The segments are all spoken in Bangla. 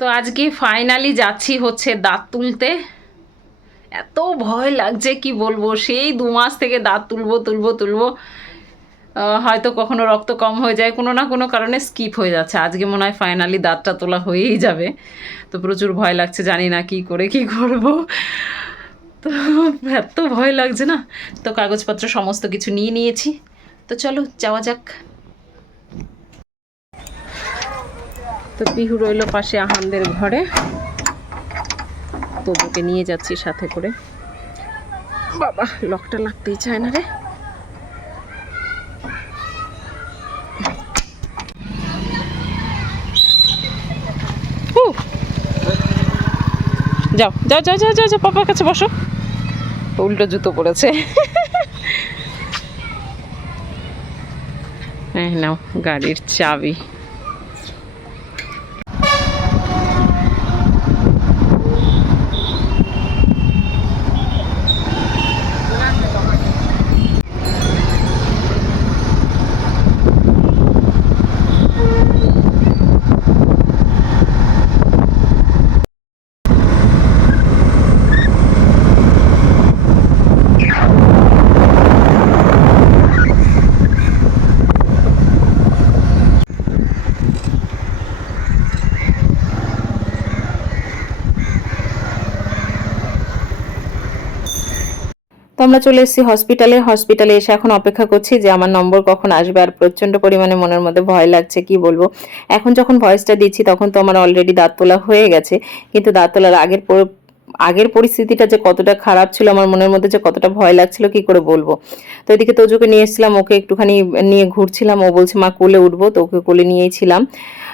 তো আজকে ফাইনালি যাচ্ছি হচ্ছে দাঁত তুলতে। এত ভয় লাগছে, কি বলব? সেই দু মাস থেকে দাঁত তুলবো তুলবো তুলবো। হয়তো কখনো রক্ত কম হয়ে যায়, কোনো না কোনো কারণে স্কিপ হয়ে যাচ্ছে। আজকে মনে হয় ফাইনালি দাঁতটা তোলা হয়েই যাবে। তো প্রচুর ভয় লাগছে, জানি না কি করে, কি করব। তো এত ভয় লাগছে না? তো কাগজপত্র সমস্ত কিছু নিয়ে নিয়েছি। তো চলো, যাওয়া যাক। তো পিহু রইল পাশে আহানদের ঘরে। তো নিয়ে যাচ্ছি সাথে করে। বাবা, লকটা লাগতেই চায় না রে। যাও যাও যাও যাও যাও যাও, পাপার কাছে বসো। উল্টো জুতো পড়েছে হ্যাঁ নাও, গাড়ির চাবি। তো আমরা চলে এসেছি হসপিটালে হসপিটালে এসে এখন অপেক্ষা করছি যে আমার নম্বর কখন আসবে আর প্রচণ্ড পরিমাণে মনের মধ্যে ভয় লাগছে, কি বলব? এখন যখন ভয়েসটা দিচ্ছি তখন তো আমার অলরেডি দাঁত তোলা হয়ে গেছে। কিন্তু দাঁত তোলার আগের আগের পরিস্থিতিটা যে কতটা খারাপ ছিল, আমার মনের মধ্যে যে কতটা ভয় লাগছিল, কি করে বলব? তো এদিকে তোজোকে নিয়ে এসেছিলাম, ওকে একটুখানি নিয়ে ঘুরছিলাম। ও বলছে, মা, কোলে উঠবো। তো ওকে কোলে নিয়েই ছিলাম।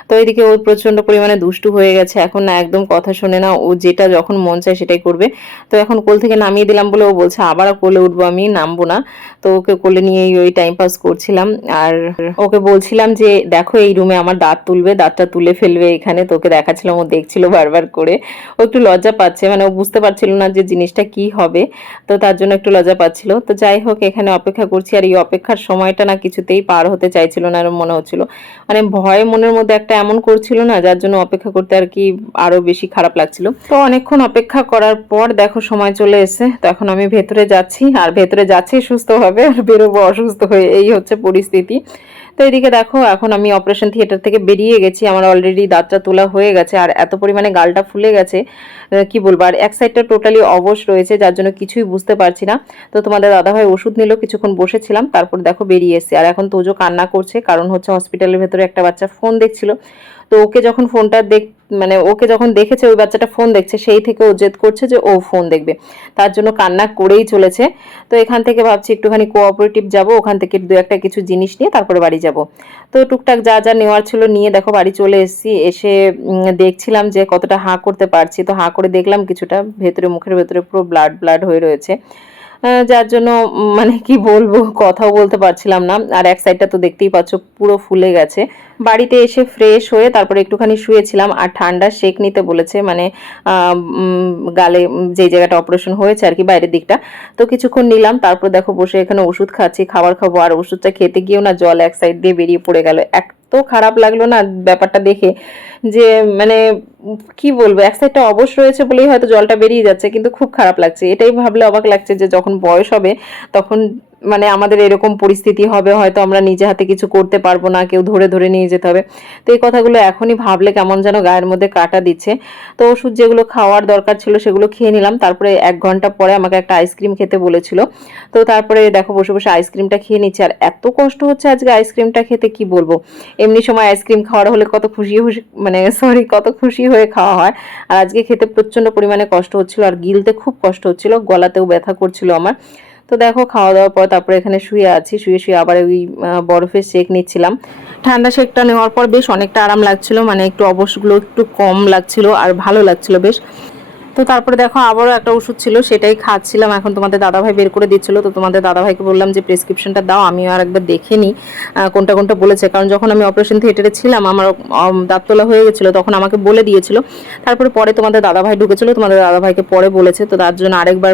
তো এদিকে ও প্রচণ্ড পরিমাণে দুষ্টু হয়ে গেছে। এখন না একদম কথা শোনে না। ও যেটা যখন মন চায় সেটাই করবে। তো এখন কোল থেকে নামিয়ে দিলাম বলে ও বলছে আবার কোলে উঠবো আমি, নামবো না। তো ওকে কোলে নিয়েই ওই টাইম পাস করছিলাম। আর ওকে বলছিলাম যে, দেখো এই রুমে আমার দাঁত তুলবে, দাঁতটা তুলে ফেলবে এখানে। তোকে দেখাচ্ছিলাম, ও দেখছিল বারবার করে। ও একটু লজ্জা পাচ্ছে মানে ও বুঝতে পারছিল না যে জিনিসটা কি হবে। তো তার জন্য একটু লজ্জা পাচ্ছিল। তো যাই হোক, এখানে অপেক্ষা করছি। আর এই অপেক্ষার সময়টা না কিছুতেই পার হতে চাইছিল না মনে হচ্ছিল। মানে ভয় মনের মধ্যে একটা এমন করছিল না, যার জন্য অপেক্ষা করতে আর কি আরও বেশি খারাপ লাগছিল। তো অনেকক্ষণ অপেক্ষা করার পর দেখো সময় চলে এসে তো এখন আমি ভেতরে যাচ্ছি, আর ভেতরে যাচ্ছি সুস্থ হবে, আর বেরোবো অসুস্থ হয়ে, এই হচ্ছে পরিস্থিতি। তো এদিকে দেখো, এখন আমি অপারেশন থিয়েটার থেকে বেরিয়ে গেছি। আমার অলরেডি দাঁতটা তোলা হয়ে গেছে আর এত পরিমাণে গালটা ফুলে গেছে কি বলব? আর এক সাইডটা টোটালি অবশ রয়েছে, যার জন্য কিছুই বুঝতে পারছি না। তো তোমাদের দাদাভাই ওষুধ নিল, কিছুক্ষণ বসেছিলাম, তারপর দেখো বেরিয়ে এসেছি। আর এখন তোজো কান্না করছে, কারণ হচ্ছে হসপিটালের ভেতরে একটা বাচ্চা ফোন দেখছিল। তো ওকে যখন ফোনটা দেখ মানে ওকে যখন দেখেছে, ওই বাচ্চাটা ফোন দেখছে, সেই থেকে ও জেদ করছে যে ও ফোন দেখবে। তার জন্য কান্না করেই চলেছে। তো এখান থেকে ভাবছি একটুখানি কোঅপারেটিভ যাব, ওখান থেকে দু একটা কিছু জিনিস নিয়ে তারপরে বাড়ি যাব। তো টুকটাক যা যা নেওয়ার ছিল নিয়ে দেখো বাড়ি চলে এসেছি। এসে দেখছিলাম যে কতটা হাঁ করতে পারছি। তো হাঁ করে দেখলাম কিছুটা, ভেতরে, মুখের ভেতরে পুরো ব্লাড ব্লাড হয়ে রয়েছে। যার জন্য মানে কি বলব, কথাও বলতে পারছিলাম না। আর এক সাইডটা তো দেখতেই পাচ্ছ, পুরো ফুলে গেছে। বাড়িতে এসে ফ্রেশ হয়ে তারপরে একটুখানি শুয়েছিলাম, আর ঠান্ডা শেক নিতে বলেছে মানে গালে যে জায়গাটা অপারেশন হয়েছে আর কি, বাইরের দিকটা। তো কিছুক্ষণ নিলাম, তারপর দেখো বসে এখানে ওষুধ খাচ্ছি, খাবার খাব, আর ওষুধটা খেতে গিয়েও না জল এক সাইড দিয়ে বেরিয়ে পড়ে গেল। এত খারাপ লাগল না ব্যাপারটা দেখে যে মানে কি বলব, এক সাইডটা অবশ্য রয়েছে বলেই হয়তো জলটা বেরিয়ে যাচ্ছে, কিন্তু খুব খারাপ লাগছে। এটাই ভাবলে অবাক লাগছে যে যখন বয়স হবে তখন মানে আমাদের এরকম পরিস্থিতি হবে, হয়তো আমরা নিজে হাতে কিছু করতে পারব না, কেউ ধরে ধরে নিয়ে যেতে হবে। তো এই কথাগুলো এখনই ভাবলে কেমন যেন গায়ের মধ্যে কাটা দিচ্ছে। তো ওষুধ যেগুলো খাওয়ার দরকার ছিল সেগুলো খেয়ে নিলাম। তারপরে এক ঘণ্টা পরে আমাকে একটা আইসক্রিম খেতে বলেছিল। তো তারপরে দেখো বসে বসে আইসক্রিমটা খেয়ে নিচ্ছে। আর এত কষ্ট হচ্ছে আজকে আইসক্রিমটা খেতে, কি বলব? এমনি সময় আইসক্রিম খাওয়ার হলে কত খুশি মানে সরি কত খুশি হয়ে খাওয়া হয়। আর আজকে খেতে প্রচণ্ড পরিমাণে কষ্ট হচ্ছিল। আর গিলতে খুব কষ্ট হচ্ছিল। গলাতেও ব্যথা করছিল আমার। তো দেখো খাওয়া দাওয়ার পর তারপরে এখানে শুয়ে আছি, শুয়ে শুয়ে আবার ওই বরফের শেক নিচ্ছিলাম। ঠান্ডা শেকটা নেওয়ার পর বেশ অনেকটা আরাম লাগছিল মানে একটু অবশ্যগুলো একটু কম লাগছিল আর ভালো লাগছিল বেশ। তো তারপরে দেখো আবারও একটা ওষুধ ছিল সেটাই খাচ্ছিলাম। এখন তোমাদের দাদাভাই বের করে দিচ্ছিল তো তোমাদের দাদাভাইকে বললাম যে প্রেসক্রিপশনটা দাও আমিও আর একবার দেখে নিই কোনটা কোনটা বলেছে। কারণ যখন আমি অপারেশন থিয়েটারে ছিলাম আমার উম, দাঁত তোলা হয়ে গেছিল তখন আমাকে বলে দিয়েছিল। তারপরে পরে তোমাদের দাদাভাই ঢুকেছিল তোমাদের দাদাভাইকে পরে বলেছে। তো তার জন্য আরেকবার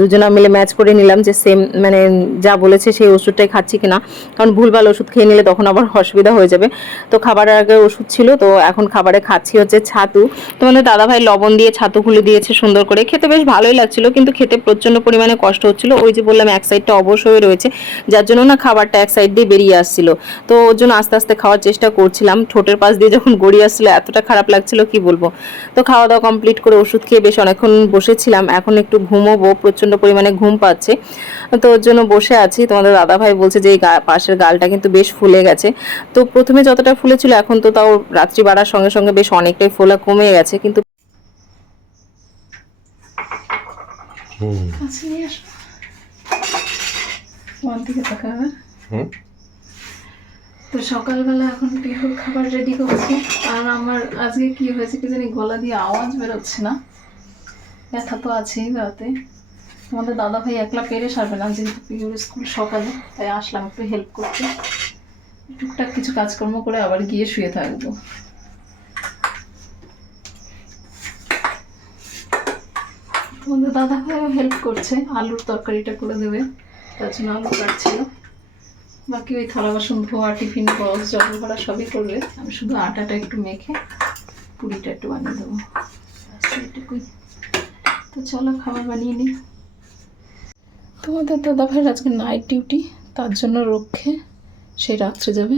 দুজনা মিলে ম্যাচ করে নিলাম যে সেম মানে যা বলেছে সেই ওষুধটাই খাচ্ছি কিনা। কারণ ভুলভাল ওষুধ খেয়ে নিলে তখন আবার অসুবিধা হয়ে যাবে। তো খাবারের আগে ওষুধ ছিল তো এখন খাবারে খাচ্ছি হচ্ছে ছাতু। তোমাদের দাদাভাই লবণ দিয়ে ছাতু খুলে দিয়েছে সুন্দর করে। খেতে বেশ ভালোই লাগছিল, কিন্তু খেতে প্রচণ্ড পরিমাণে কষ্ট হচ্ছিল। ওই যে বললাম, এক সাইডটা অবশ্যই রয়েছে, যার জন্য না খাবারটা এক সাইড দিয়ে বেরিয়ে আসছিল। তো ওর জন্য আস্তে আস্তে খাওয়ার চেষ্টা করছিলাম। ঠোঁটের পাশ দিয়ে যখন গড়িয়ে আসছিল, এতটা খারাপ লাগছিল, কি বলব? তো খাওয়া দাওয়া কমপ্লিট করে ওষুধ খেয়ে বেশ অনেকক্ষণ বসেছিলাম। এখন একটু ঘুমোবো প্রচণ্ড পরিমাণে ঘুম পাচ্ছে। তো ওর জন্য বসে আছি। তোমাদের দাদাভাই বলছে যে, এই পাশের গালটা কিন্তু বেশ ফুলে গেছে। তো প্রথমে যতটা ফুলেছিল, এখন তো তাও রাত্রি বাড়ার সঙ্গে সঙ্গে বেশ অনেকটাই ফোলা কমে গেছে, কিন্তু কাছে নিয়ে আসো ওয়ান থেকে তাকাবে হুম? তো সকালবেলা এখন পিহুর খাবার রেডি করছি। আর আমার আজকে কি হয়েছে কি জানি গলা দিয়ে আওয়াজ বেরোচ্ছে না। ব্যথা তো আছেই রাতে তোমাদের দাদা ভাই একলা পেরে সারবে না যেহেতু পিহুর স্কুল সকালে তাই আসলাম একটু হেল্প করতে। টুকটাক কিছু কাজকর্ম করে আবার গিয়ে শুয়ে থাকব। তোমাদের দাদা ভাইও হেল্প করছে, আলুর তরকারিটা করে দেবে, তার জন্য আলু কাটছিল। বাকি ওই থালা বাসন, ধোয়া, টিফিন বক্স জল ভরা সবই করবে। আমি শুধু আটাটা একটু মেখে পুরিটা একটু বানিয়ে দেবো। তো চলো খাবার বানিয়ে নিই। তোমাদের দাদা ভাইয়ের আজকে নাইট ডিউটি তার জন্য রক্ষে সেই রাত্রে যাবে।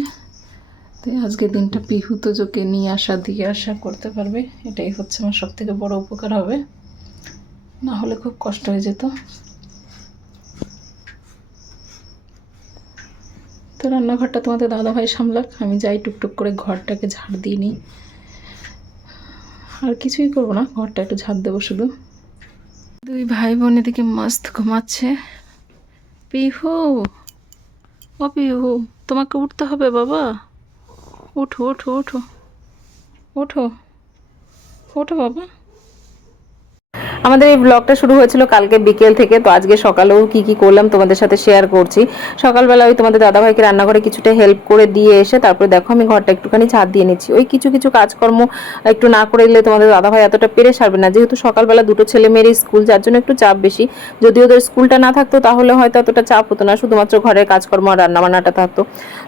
তাই আজকে দিনটা পিহু তো যোকে নিয়ে আসা, দিয়ে আসা করতে পারবে। এটাই হচ্ছে আমার সব থেকে বড় উপকার হবে। না হলে খুব কষ্ট হয়ে যেত। তো রান্নাঘরটা তোমাদের দাদাভাই সামলাক, আমি যাই টুকটুক করে ঘরটাকে ঝাড় দিয়ে নিই। আর কিছুই করব না, ঘরটা একটু ঝাড় দেবো শুধু। দুই ভাই বোন এদিকে মস্ত ঘুমাচ্ছে। পিহু, ও পিহু, তোমাকে উঠতে হবে বাবা। ওঠো ওঠো ওঠো ওঠো ওঠো বাবা। আমাদের এই ব্লগটা শুরু হয়েছিল কালকে বিকেল থেকে, তো আজকে সকালেও কি কি করলাম তোমাদের সাথে শেয়ার করছি। সকালবেলা ওই তোমাদের দাদাভাইকে রান্নাঘরে কিছুটা হেল্প করে দিয়ে এসে তারপরে দেখো আমি ঘরটা একটুখানি ছাদ দিয়ে নিচ্ছি। ওই কিছু কিছু কাজকর্ম একটু না করে দিলে তোমাদের দাদাভাই এতটা পেরে সারবে না। যেহেতু সকালবেলা দুটো ছেলে মেয়ের স্কুল, যার জন্য একটু চাপ বেশি। যদি ওদের স্কুলটা না থাকতো তাহলে হয়তো এতটা চাপ হতো না, শুধুমাত্র ঘরের কাজকর্ম আর রান্নাবান্নাটা থাকতো।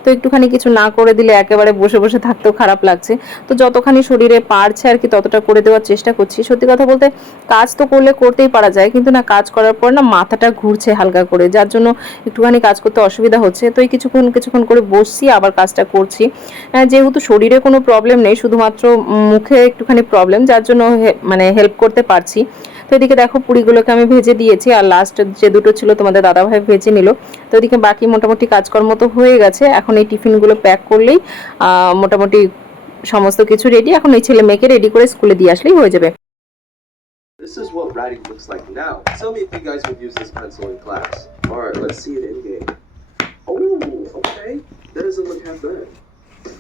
তো একটুখানি কিছু না করে দিলে একেবারে বসে বসে থাকতেও খারাপ লাগছে। তো যতখানি শরীরে পারছে আর কি ততটা করে দেওয়ার চেষ্টা করছি। সত্যি কথা বলতে কাজ তো করলে করতেই পারা যায়, কিন্তু না কাজ করার পর না মাথাটা ঘুরছে হালকা করে, যার জন্য একটুখানি কাজ করতে অসুবিধা হচ্ছে। তো এই কিছুক্ষণ কিছুক্ষণ করে বসছি, আবার কাজটা করছি। যেহেতু শরীরে কোনো প্রবলেম নেই, শুধুমাত্র মুখে একটুখানি প্রবলেম যার জন্য মানে হেল্প করতে পারছি। তো এদিকে দেখো পুরিগুলোকে আমি ভেজে দিয়েছি, আর লাস্ট যে দুটো ছিল তোমাদের দাদাভাই ভেজে নিল। তো এদিকে বাকি মোটামুটি কাজকর্ম তো হয়ে গেছে, এখন এই টিফিনগুলো প্যাক করলেই মোটামুটি সমস্ত কিছু রেডি এখন এই ছেলে মেয়েকে রেডি করে স্কুলে দিয়ে আসলেই হয়ে যাবে। This is what writing looks like now. Tell me if you guys would use this pencil in class. Alright, let's see it in game. Oh, okay. That doesn't look half bad.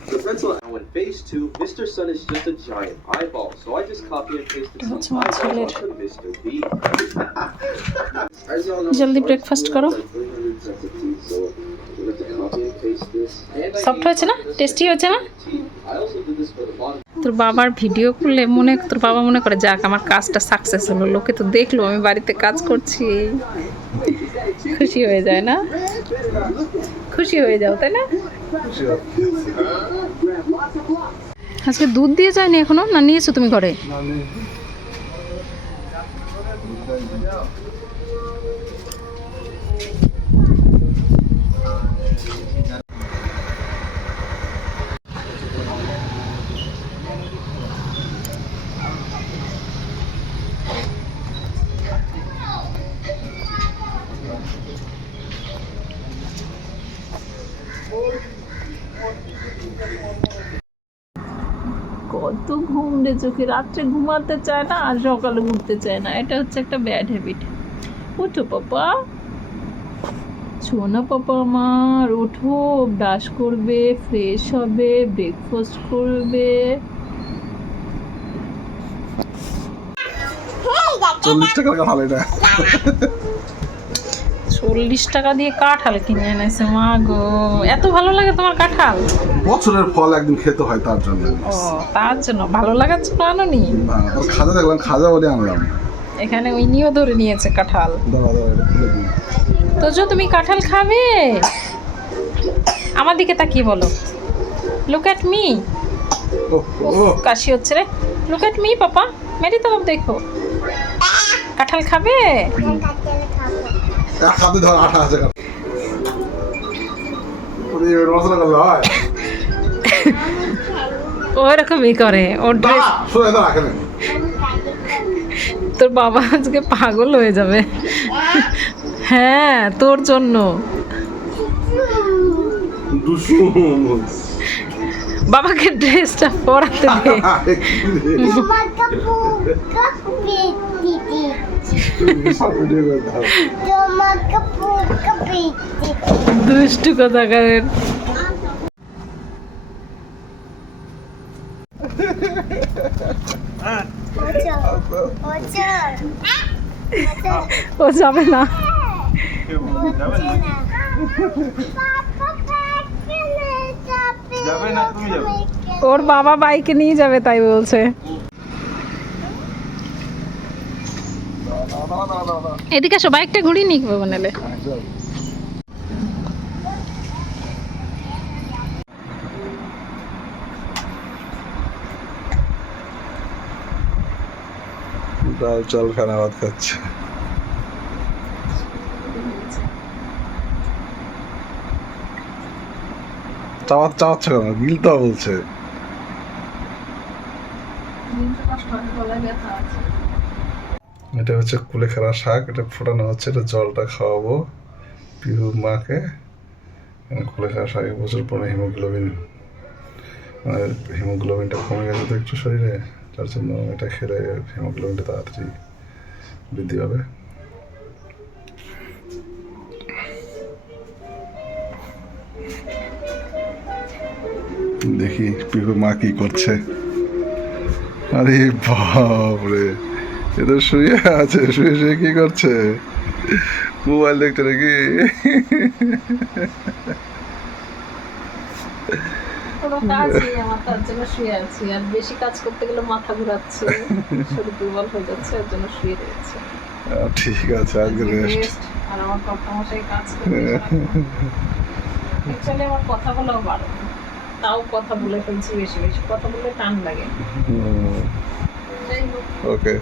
The pencil now in phase two, Mr. Sun is just a giant eyeball, so I just copy and pasted some That's what's eyeballs weird. onto Mr. B. As y'all know, জলদি our breakfast school করো। has 300 sentences, so we'll have to copy and paste this. And I soft হয়েছে না টেস্টি হয়েছে না তোর বাবার ভিডিও করলে মনে, তোর বাবা মনে করে, যাক, আমার কাজটা সাকসেস হলো। লোকে তো দেখল, আমি বাড়িতে কাজ করছি। খুশি হয়ে যায় না? খুশি হয়ে যাও, তাই না? আজকে দুধ দিয়ে যায়নি এখনও? না নিয়েছো তুমি ঘরে? রে চোখে রাত্রে ঘুমাতে চায় না আর সকালে উঠতে চায় না। এটা হচ্ছে একটা ব্যাড হ্যাবিট উঠো পাপা। শোনো পাপা আমার ওঠো ব্রাশ করবে ফ্রেশ হবে ব্রেকফাস্ট করবে। চল্লিশ টাকার কাঁঠাল এটা। চল্লিশ টাকা দিয়ে কাঁঠাল কিনে এনেছে মা গো। এত ভালো লাগে তোমার কাঁঠাল? বছরের ফল একদিন খেতে হয় তার জন্য। ও তার জন্য। ভালো লাগার জন্য আনোনি? খাজা দেখলাম খাজা বলে আনলাম। এখানে ওই নিয়েও ধরে নিয়েছে কাঁঠাল। তো যে তুমি কাঁঠাল খাবে? আমার দিকে তাকিয়ে বলো। লুক অ্যাট মি কাশি হচ্ছে রে। Look at me papa. Mary তরফ দেখো। কাঁঠাল খাবে? হাতে ধর আঠা আছে মশলা করলে হয়? ওরকমই করে। ওর ড্রেস তোর বাবা আজকে পাগল হয়ে যাবে। হ্যাঁ তোর জন্য। বাবাকে ড্রেসটা পরাতে দে। দুষ্টু কথাকারের ও যাবে না। ওর বাবা বাইকে নিয়ে যাবে তাই বলছে। এদিকে আসো বাইকটা ঘুরিয়ে নিয়ে বানালে ডাল চাল খানা ভাত খাচ্ছে। চাওয়া চাওয়াচ্ছে কেন? গিলতা বলছে। এটা হচ্ছে কুলেখাড়া শাক, এটা ফোটানো হচ্ছে, এটা জলটা খাওয়াবো। পিহু মাকে কুলেখাড়া শাকে প্রচুর পরিমাণে হিমোগ্লোবিন মানে হিমোগ্লোবিনটা কমে গেছে তো একটু শরীরে, যার জন্য এটা খেলে হিমোগ্লোবিনটা তাড়াতাড়ি বৃদ্ধি পাবে। দেখি পিহু মা কি করছে। আরে বাপরে! এ তো শুয়ে আছে শুয়ে শুয়ে কি করছে? মোবাইল দেখতে নাকি? হয়ে ঠিক আছে আজকে রেস্ট আর আমার কর্তামশাই কাজ অ্যাকচুয়ালি আমার কথা বলাও পারো তাও কথা বলে ফেলছি বেশি বেশি। কথা বলে টান লাগে। ওকে